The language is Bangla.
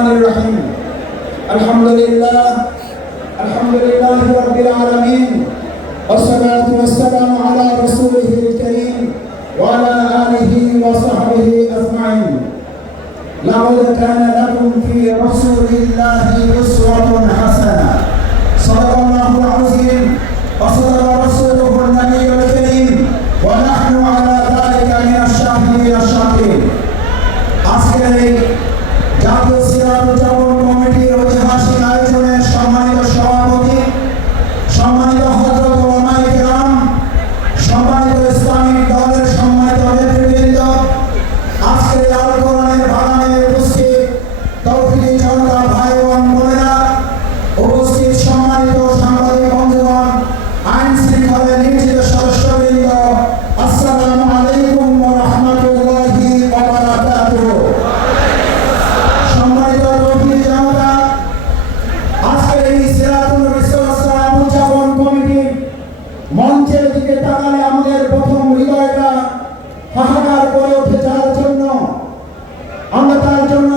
রহমানির রহিম। আলহামদুলিল্লাহ রাব্বিল আলামিন ওয়াসসালাতু ওয়াসসালামু আলা রাসূলিহিল কারীম ওয়া আলা আলিহি ওয়া সাহবিহি আজমাইন। লাকাদ কানা লাকুম ফি রাসূলিল্লাহি উসওয়াতুন হাসানাহ। সাল্লাল্লাহু আলাইহি ওয়া সাল্লাম রাসূলুহুন নাবিয়্যুল কারীম ওয়া নাহনু আলা যালিকা মিনাশ শাহিদিন আশ-শাকিরিন। আজকের এই জাতীয় সিরাত উদযাপন কমিটির ঐতিহাসিক আয়োজনের সম্মানিত সভাপতি, সম্মানিত হযরত ওলামায়ে কেরাম, সম্মানিত ইসলামিক দলের সম্মানিত নেতৃবৃন্দ, আজকের এই আল কোরআনের বাগানে উপস্থিত তৌহিদি জনতা ভাই বোন বোনেরা, উপস্থিত সম্মানিত সাংবাদিক বন্ধুগণ, আইন শৃঙ্খলা নিয়োজিত সদস্যবৃন্দ, আসসালামু আলাইকুম ওয়া রাহমাতুল্লাহি ওয়া বারাকাতুহু। সম্মানিত তৌহিদি জনতা, আজকের এই সিরাতুল নবী সাল্লাল্লাহু আলাইহি ওয়াসাল্লাম উদযাপন কমিটির মঞ্চের দিকে তাকালে আমাদের প্রথম হৃদয়টা হাহাকার করে ওঠে, যার জন্য আমরা তার জন্য